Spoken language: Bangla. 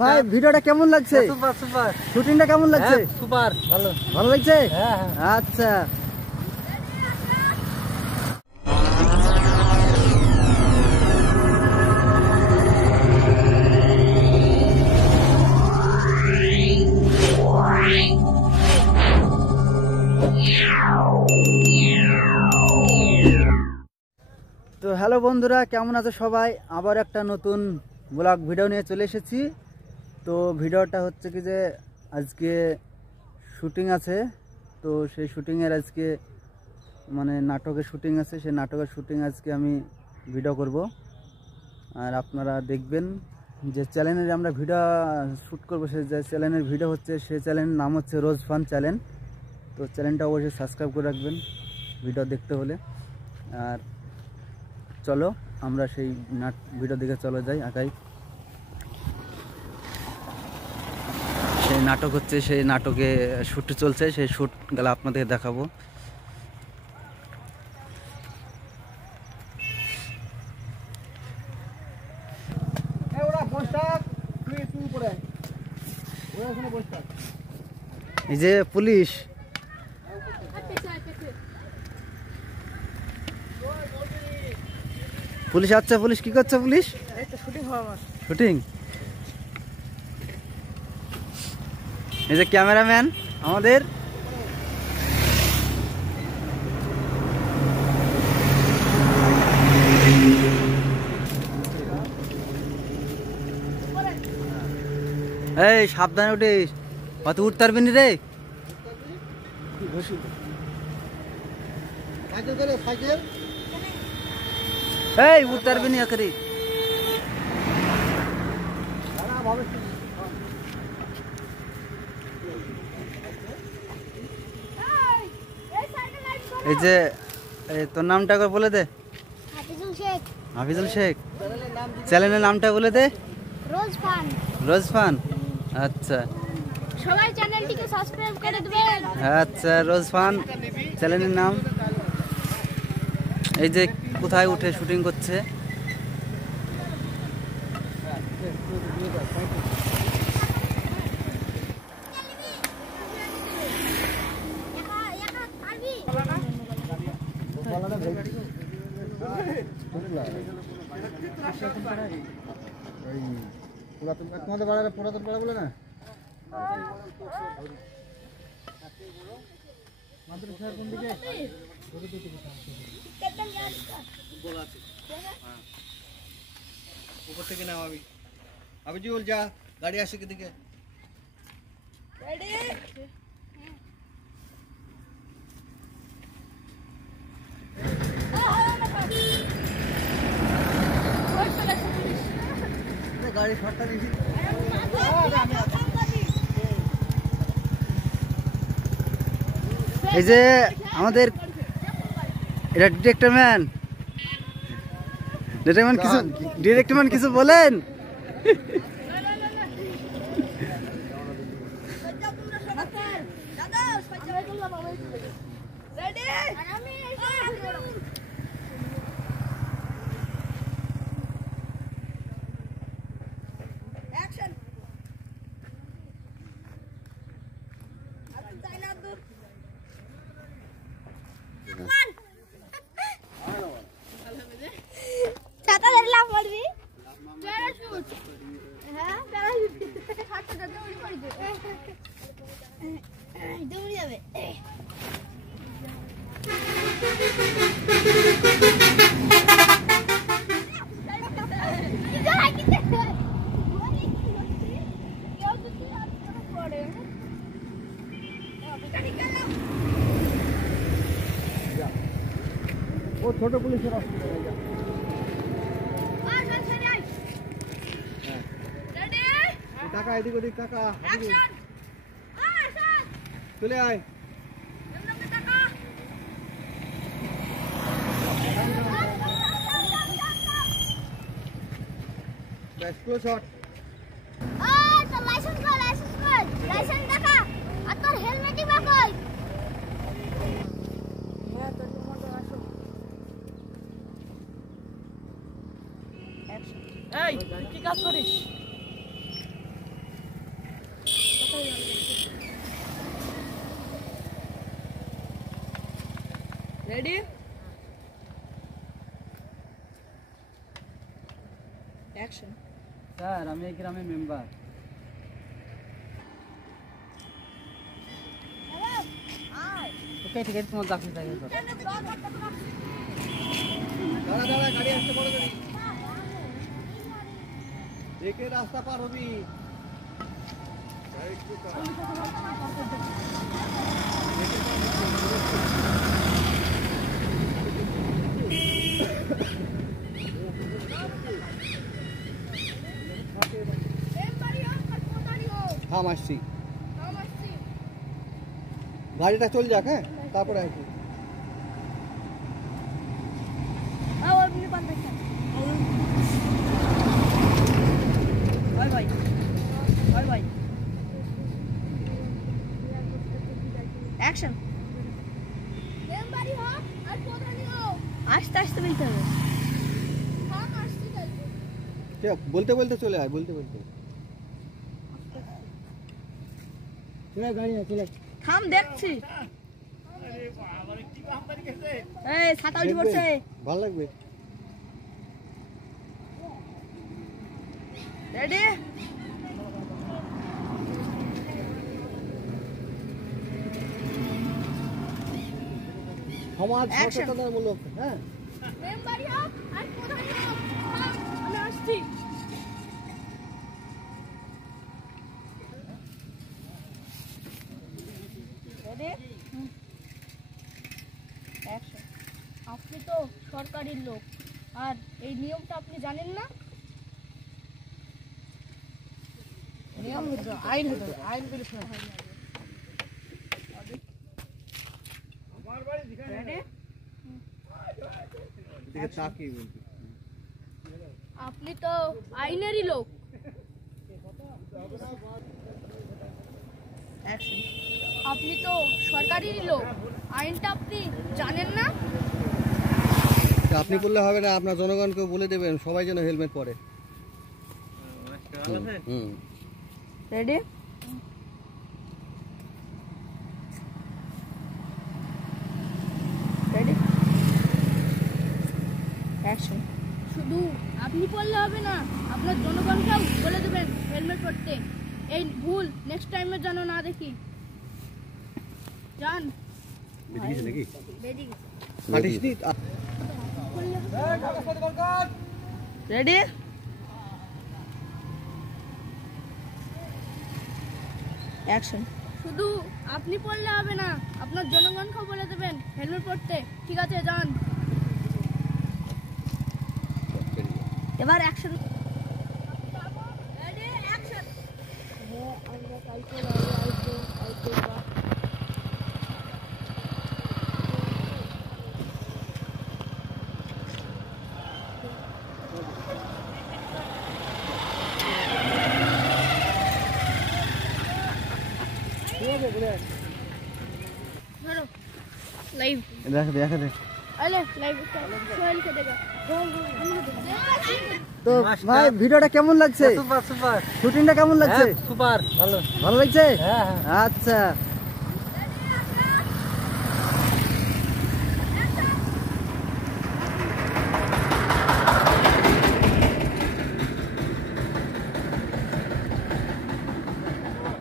ভাই ভিডিওটা কেমন লাগছে? Super super. শুটিংটা কেমন লাগছে? সুপার ভালো। ভালো লাগছে? হ্যাঁ আচ্ছা। তো হ্যালো বন্ধুরা, কেমন আছে সবাই? আবার একটা নতুন ব্লগ ভিডিও নিয়ে চলে এসেছি। তো ভিডিওটা হচ্ছে কি যে আজকে শুটিং আছে, তো সেই শুটিংয়ের আজকে মানে নাটকের শুটিং আছে, সেই নাটকের শুটিং আজকে আমি ভিডিও করব। আর আপনারা দেখবেন যে চ্যানেলের আমরা ভিডিও শ্যুট করবো, সেই যে চ্যানেলের ভিডিও হচ্ছে, সেই চ্যানেলের নাম হচ্ছে রোজ ফান চ্যানেল। তো চ্যানেলটা অবশ্যই সাবস্ক্রাইব করে রাখবেন ভিডিও দেখতে হলে। আর চলো আমরা সেই ভিডিও দিকে চলে যাই আগাই। সেই নাটক হচ্ছে, সেই নাটকে শ্যুট চলছে, সেই শ্যুট গেলে আপনাদের দেখাবো। এই যে পুলিশ, পুলিশ আচ্ছা, পুলিশ কি করছে? Police shooting. এই যে ক্যামেরাম্যান আমাদের, এই সাবধানে উঠিস, অত উঠতে পারবি নি রে। এই উঠতে পারবি নি একেবারে। এই যে তোর নামটা বলে দে। হাফিজুল শেখ। চ্যানেলের নামটা বলে দে। রোজ ফান। রোজ ফান, আচ্ছা। সবাই চ্যানেলটিকে সাবস্ক্রাইব করে দিবেন। আচ্ছা, রোজ ফান চ্যানেলের নাম। এই যে কোথায় উঠে শুটিং করছে। পুরাতন পাড়া বলে না, উপর থেকে নামাবি। আবিজুল যা, গাড়ি আসে কি দিকে। গাড়ি শর্টটা দিয়েছি। এই যে আমাদের এটা ডিরেক্টরম্যান, ডিরেক্টরম্যান কিছু বলেন। ছাতা ধরলাম বলবি প্যারাশুট। হ্যাঁ প্যারাশুট হাতটা দৌড়ি পড়ি দৌড়ি যাবে। ও ছোট পুলিশের টাকা এদিক ওদিক, টাকা চলে আয়। লাইসেন্স দেখা আর তোর হেলমেটই বা কই? এই কি কাজ করিস? Ready action. স্যার আমি এই গ্রামের মেম্বার। ঠিক আছে তোমার চাকরি থাকে। দাঁড়া দাঁড়া, গাড়ি আসতে, বড় গাড়ি দেখে রাস্তা পার হবি। থাম, আসছি। গাড়িটা চল যাক, হ্যাঁ, তারপরে আসবি। ভাই ভাই ভাই ভাই অ্যাকশন। মেম্বারই হোক আর প্রধানই হোক আস্তে আস্তে বলতে হবে। থাম, আসছি তাইলে। ঠিক, বলতে বলতে চলে আয়, বলতে বলতে। গাড়ি না চলে। থাম, দেখছি। এই ছাতা উঠে পড়ছে। ভালো লাগবে। রেডি সমাজ Action. সচেতনতামূলক, হ্যাঁ। মেম্বারই হোক আর প্রধানই হোক আমি আসছি। Ready action. আপনি তো সরকারি লোক, আর এই নিয়মটা আপনি জানেন না? নিয়ম হতো আইন, হতো আইন বলে শোনা। রেডি এদিকে তাকিয়ে বলবি। আপনি তো আইনেরই লোক। অ্যাকশন। আপনি তো সরকারেরই লোক, আইনটা আপনি জানেন না? আপনি বললে হবে না, আপনার জনগণকেও বলে দেবেন সবাই যেন হেলমেট পরে। হুম। Ready ready action. শুধু আপনি পড়লে হবে না, আপনার জনগণকেও বলে দেবেন হেলমেট পরতে। এই ভুল নেক্সট টাইমে যেন না দেখি। যান। বেরিয়ে গেছে নাকি? বেরিয়ে গেছে। কাটিসনি? Ready action. শুধু আপনি পড়লে হবে না, আপনার জনগণকেও বলে দেবেন হেলমেট পরতে। ঠিক আছে, যান। এবার অ্যাকশন। Ready action. আমরা কালকে लाइव দেখ দেখ দেখ। अरे लाइव सोहेल के देगा। তো ভাই ভিডিওটা কেমন লাগছে? Super super. শুটিংটা কেমন লাগছে? সুপার, ভালো। ভালো লাগছে? হ্যাঁ হ্যাঁ। আচ্ছা